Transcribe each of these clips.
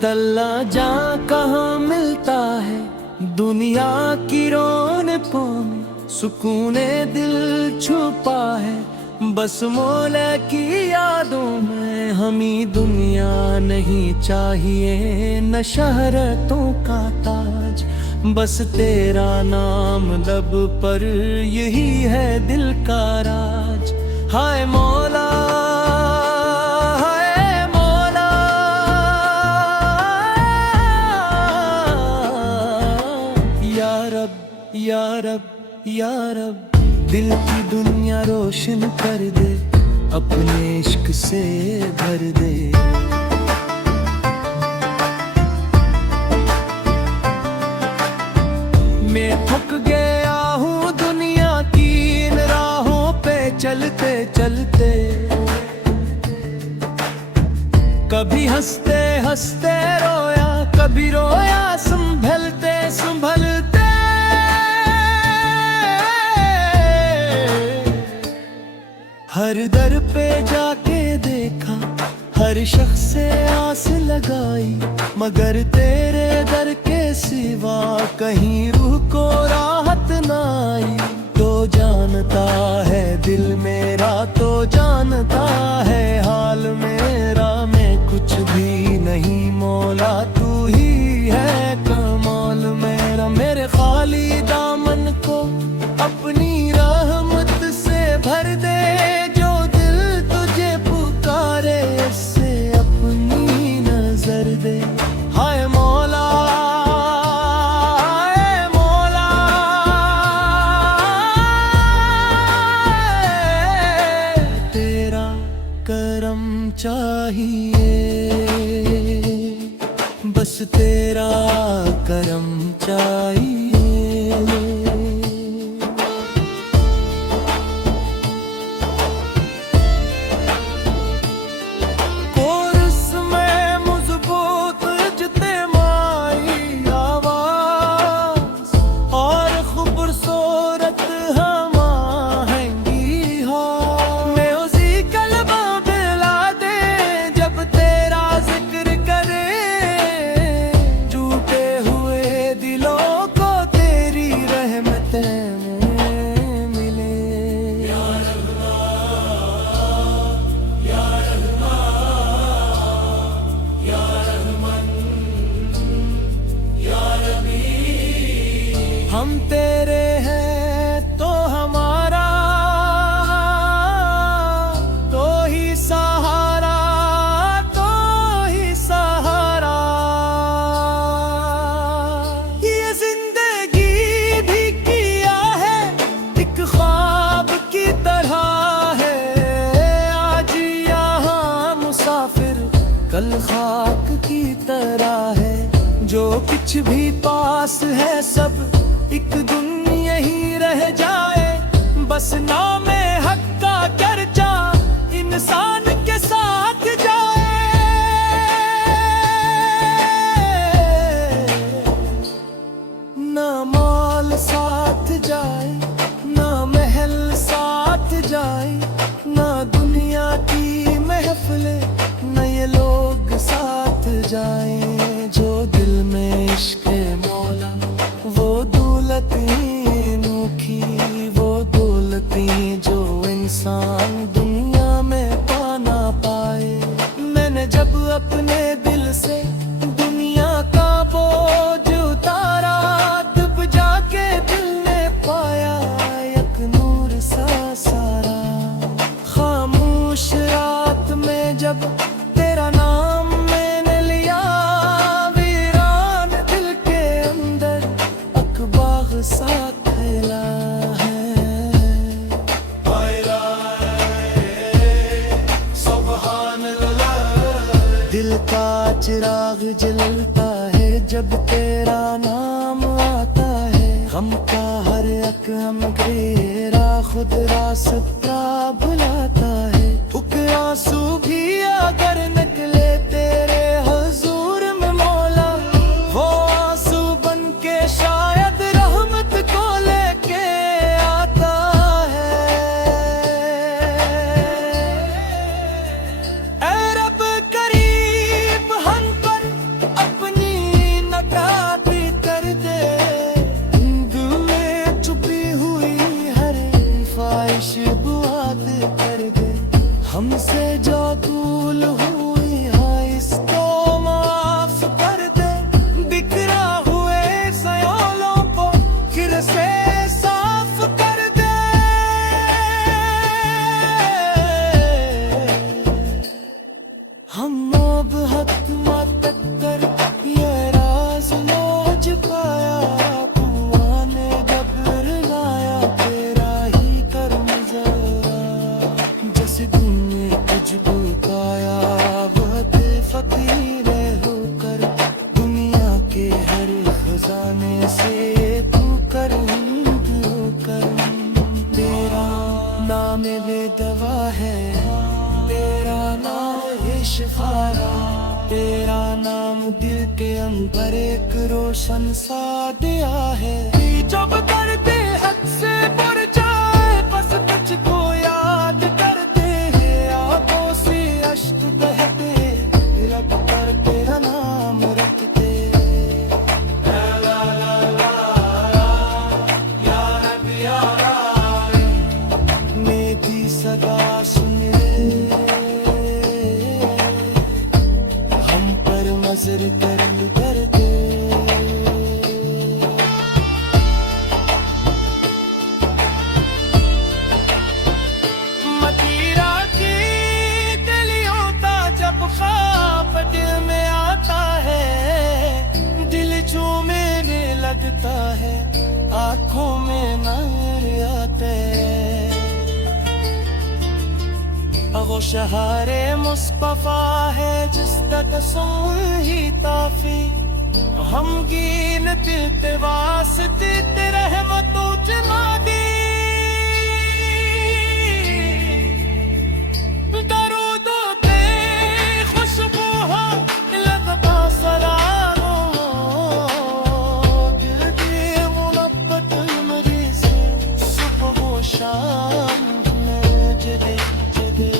तल्ला जा कहाँ मिलता है दुनिया की रौनकों में, सुकूने दिल छुपा है बस मौला की यादों में। हमें दुनिया नहीं चाहिए न शहरतों का ताज, बस तेरा नाम लब पर यही है दिल का राज। हाय मौला हाय मौला, या रब या रब या रब, दिल की दुनिया रोशन कर दे, अपने इश्क से भर दे। मैं थक गया हूँ दुनिया की इन राहों पे चलते चलते, कभी हंसते हंसते रोया, कभी रोया संभलते संभलते। हर दर पे जाके देखा, हर शख्स से आस लगाई, मगर तेरे दर के सिवा कहीं रूह को राहत ना आई। तो जानता है दिल मेरा, तो जानता है हाल मेरा, मैं कुछ भी नहीं मौला तू ही है कमाल मेरा। मेरे खाली दामन को अपनी रहमत से भर दे, हाय मौला हाय मौला, तेरा करम चाहिए, बस तेरा करम चाहिए। हम तेरे हैं तो हमारा तो ही सहारा, तो ही सहारा। ये जिंदगी भी किया है एक ख्वाब की तरह है, आज यहाँ मुसाफिर कल खाक की तरह है। जो कुछ भी पास है सब एक दिन यही रह जाए, बस नाम हक का चर्चा इंसान के साथ जाए। ना माल साथ जाए, ना महल साथ जाए, ना दुनिया की महफिलें, न ये लोग साथ जाए। जो दिल में इश्क मौला वो दौलती अनोखी, वो दौलती जो इंसान दुनिया में पाना पाए। मैंने जब अपने दिल से दुनिया का बोझ उतारा, तब जाके दिल ने पाया एक नूर सा सारा। खामोश रात में जब तेरा नाम मैंने लिया, वीरान दिल के अंदर अकबाग सा फैला है। सुभान अल्लाह, दिल का चिराग जलता है जब तेरा नाम आता है। गम का हर एक हम घेरा खुद रास्ता बुलाता है। थुक आंसू भी अगर निकले तेरे हुजूर में मौला, वो आंसू बन के शायद रहमत को लेके आता है। ऐ रब करीब हम पर में से तू कर तेरा नाम बेदवा है, तेरा नाम है शिफारा, तेरा नाम दिल के अंदर एक रोशन सा दिया है। जब करते हद से बढ़ जाए बस तुझको याद करते हैं, आंखों से अश्क बहते रब कर तेरा नाम रखते। मेरी सदा सुन हम पर नजर कर दे। मदीरा की गलियों का जब ख्वाब दिल में आता है, दिल झूमने लगता है, आंखों में नर आते। वो शहरे मुस्तफा है जिसका तस्म ही ताफी, हमगीन दिल वास्ते रहमतों जमा दी। दरूदों पे खुशबू हो लगता सरारों, दिल की मुहब्बत मरीज सुबह वो शाम में जदे जदे।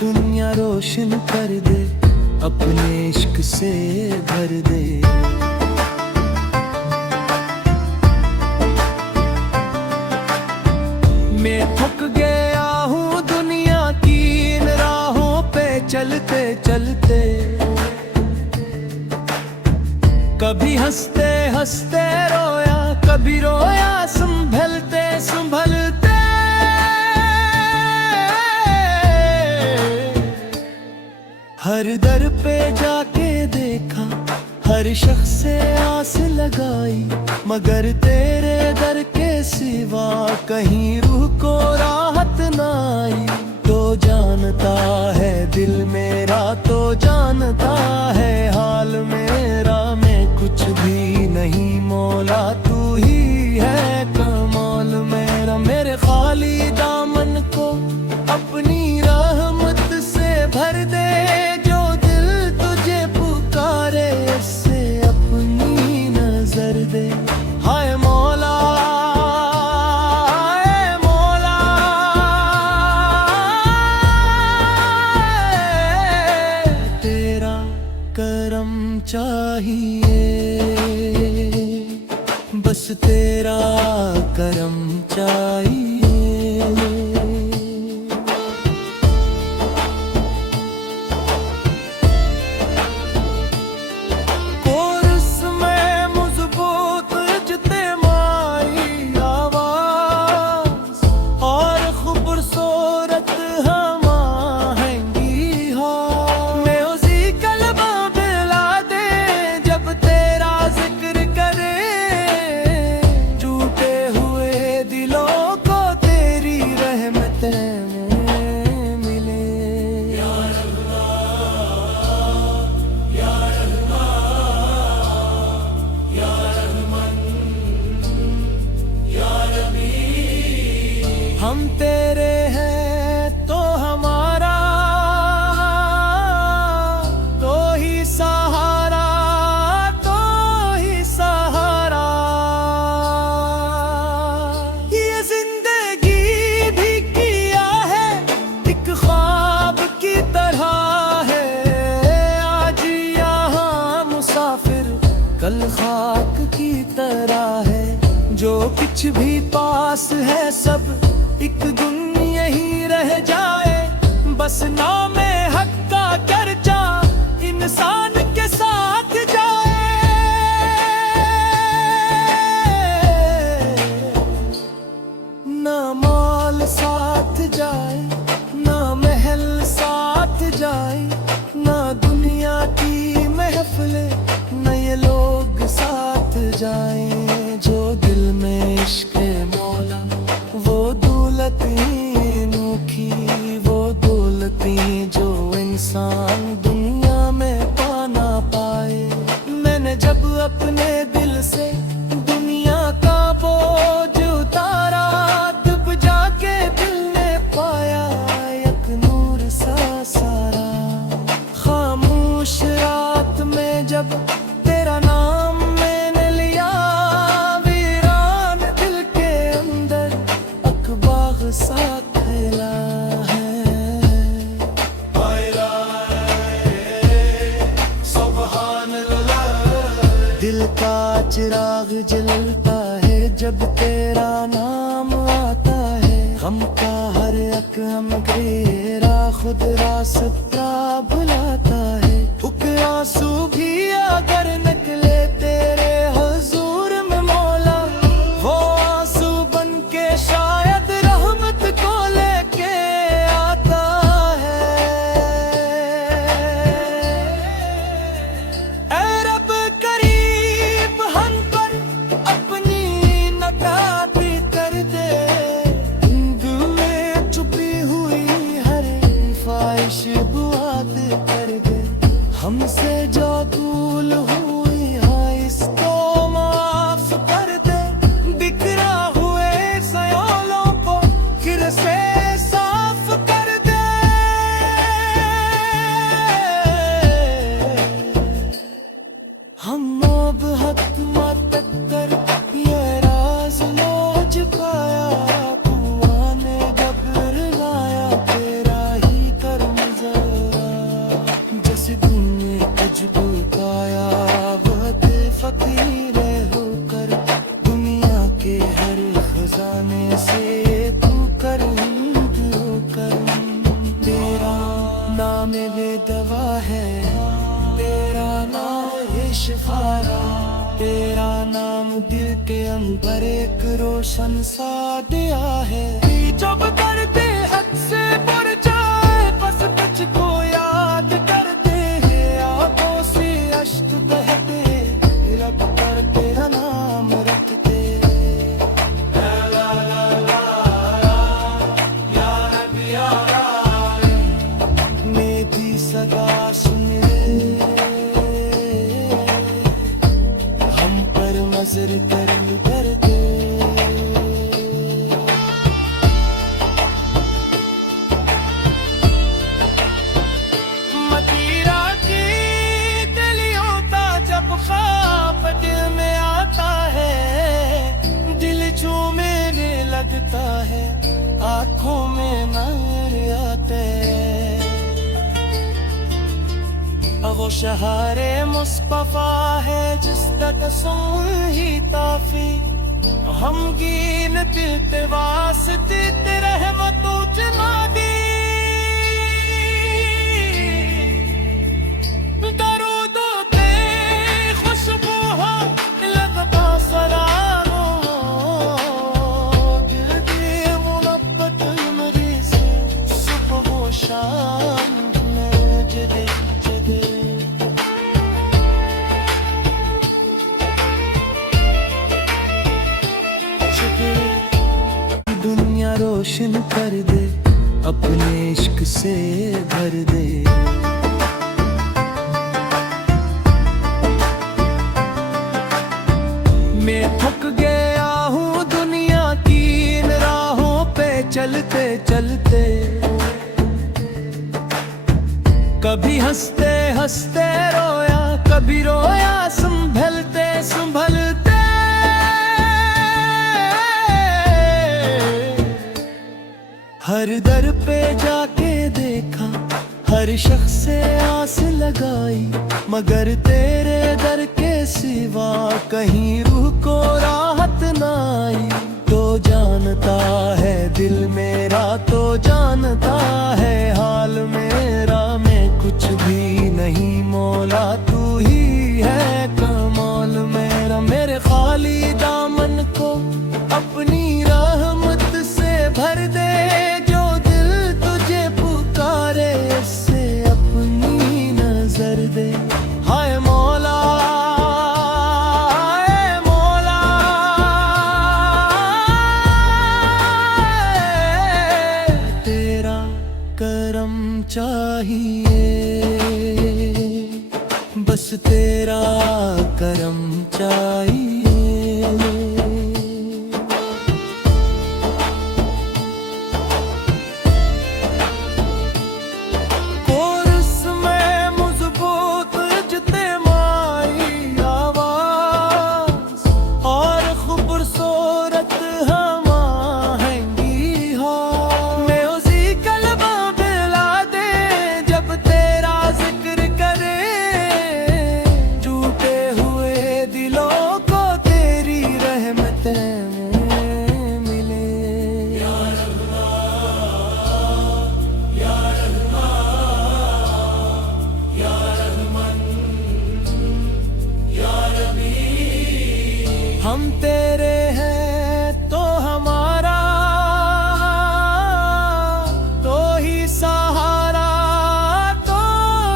दुनिया रोशन कर दे, अपने इश्क से भर दे। मैं थक गया हूँ दुनिया की इन राहों पे चलते चलते, कभी हंसते हंसते रोया, कभी रोया संभलते संभलते। हर दर पे जाके देखा, हर शख्स से आस लगाई, मगर तेरे दर के सिवा कहीं रूह को राहत ना आई। तो जानता है दिल मेरा, तो जानता है हाल मेरा, मैं कुछ भी नहीं मौला तू ही है कमाल मेरा। मेरे खाली दामन को अपनी रहमत से भर दे, हाय मौला हाय मौला, तेरा करम चाहिए, बस तेरा करम चाहिए। हम तेरे हैं तो हमारा, तो ही सहारा, तो ही सहारा। ये जिंदगी भी किया है एक ख्वाब की तरह है, आज यहाँ मुसाफिर कल खाक की तरह है। जो कुछ भी पास है सब एक दिन यही रह जाए, बस नाम हक का चर्चा इंसान के साथ जाए। ना माल साथ जाए, ना महल साथ जाए, ना दुनिया की महफिले, न ये लोग साथ जाए। जो दिल में इश्क मौला वो दौलत ही अनोखी, वो दौलत खूबसूरती जो इंसान दुनिया में पाना पाए। मैंने जब अपने दिल से दुनिया का बोझ उतारा, तब जाके दिल ने पाया एक नूर सा सारा। खामोश रात में जब तेरा नाम मैंने लिया, वीरान दिल के अंदर अकबाग सा खिला है। दिल का चिराग जलता है जब तेरा नाम आता है। गम का हर एक हम घेरा खुद रास्ता भुलाता है। थुक आंसू भी अगर निकले तेरे हुजूर में मौला, वो आंसू बन के शायद रहमत को लेके आता है। ऐ रब करीब हम पर अपनी नकाती कर दे, दिल में छुपी हुई हर ख्वाहिश बुआत कर दे। हमसे जो भूल हुई है इसको माफ कर दे। बिखरा हुए ख्यालों को फिर से साफ कर दे। हम अब हक मत कर ये राज लोज पाया, तू आने जबर लाया तेरा ही कर्म जरा। जिस दिन ने तुझको पाया वह फकीर होकर, दुनिया के हर खजाने से तू कर्म होकर। तेरा नाम बेदवा है, तेरा नाम है शिफारा। तेरा नाम दिल के अंदर एक रोशन सा दिया है। जब करते हद से बढ़ जाए बस तुझको याद करते हैं, आंखों से अश्क बहते रब पर तेरा नाम रखते। मेरी सदा सुन हम पर नजर करम कर दे। मदीरा की गलियों का जब ख्वाब दिल में आता है, दिल झूमने लगता है, आंखों में नर आते। वो शहरे मुस्तफा है जिसका तस्म ही ताफी। हम गीन दिल वास्ते रहमतों जना दी। दरूदों ते खुशबू हो लगता सलामो, दिल दी मुहब्बत मरी से सुबह वो शाम में जदे जदे। दुनिया रोशन कर दे अपने इश्क से भर दे। मैं थक गया हूँ दुनिया की इन राहों पे चलते चलते। कभी हंसते हंसते रोया, कभी रोया संभलते संभलते। हर दर पे जाके देखा, हर शख्स से आस लगाई, मगर तेरे दर के सिवा कहीं रूह को राहत ना आई। तो जानता है दिल मेरा, तो जानता है हाल मेरा। मैं कुछ भी नहीं मौला, तू ही है कमाल मेरा। मेरे खाली दामन को अपनी रहमत से भर दे। जो दिल तुझे पुकारे इससे अपनी नजर दे। हाय मौला, हाय मौला, तेरा करम चाहिए, बस तेरा करम चाहिए। कोरस में मजबूत इज्तिमाई आवाज और खूबसूरत हम आहंगी हो, म्यूजिक कलमा मिला दे जब तेरा जिक्र करे, टूटे हुए दिलों को तेरी रहमतें मिले। या हम तेरे हैं तो हमारा तो ही सहारा, तो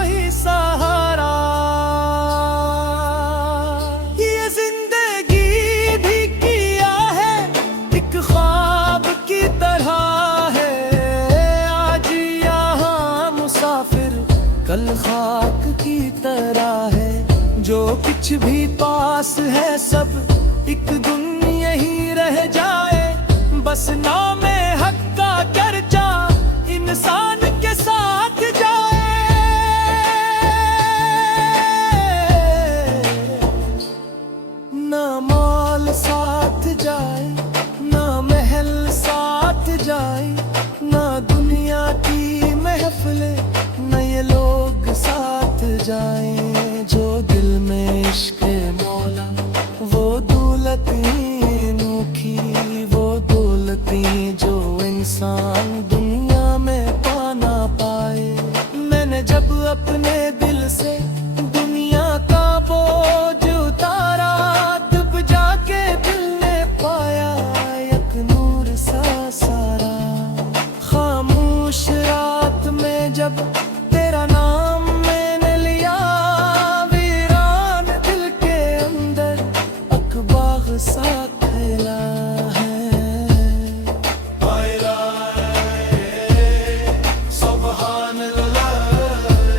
ही सहारा। ये जिंदगी भी किया है एक ख्वाब की तरह है, आज यहाँ मुसाफिर कल खाक की तरह है। जो कुछ भी पास है सब एक दिन यही रह जाए, बस नाम हक का चर्चा इंसान के साथ जाए। ना माल साथ जाए, ना महल साथ जाए, ना दुनिया की महफिले, न ये लोग साथ जाए। जो दिल में इश्क मौला वो दौलती अनोखी, वो दौलती जो इंसान दुनिया में पाना पाए। मैंने जब अपने दिल से दुनिया का बोझ उतारा, तब जाके दिल ने पाया एक नूर सा सारा। खामोश रात में जब तेरा नाम मैंने लिया, वीरान दिल के अंदर अकबाग सा खिला है। सुभान अल्लाह,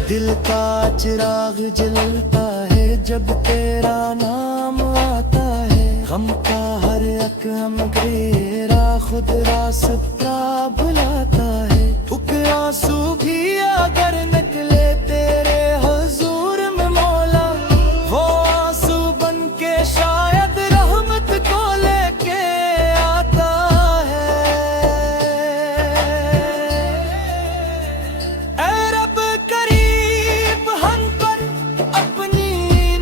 दिल का चिराग जलता है जब तेरा नाम आता है। गम का हर एक हम घेरा खुद रास्ता बुलाता है। ठुक आंसू भी अगर निकले तेरे हुजूर में मौला, वो आंसू बन के शायद रहमत को लेके आता है। ऐ रब करीब हम पर अपनी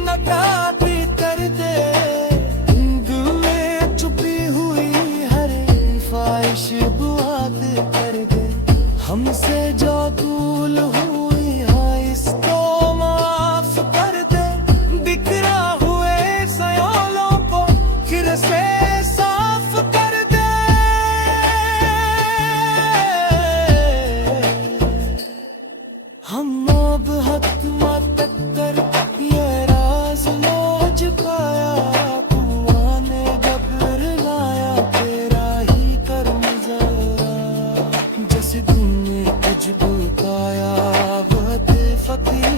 नकाती कर दे, दिल में छुपी हुई हर ख्वाहिश बुआद कर दे। हमसे जो भूल हुई है इसको माफ कर दे, बिखरा हुए सयोलों को फिर से साफ कर दे। हम मोहब्बत मत कर ये राज लोज पाया, कुआं ने जब लाया तेरा ही कर्म जरा। जिस दिन ने तुझ बुकाया वह फकीर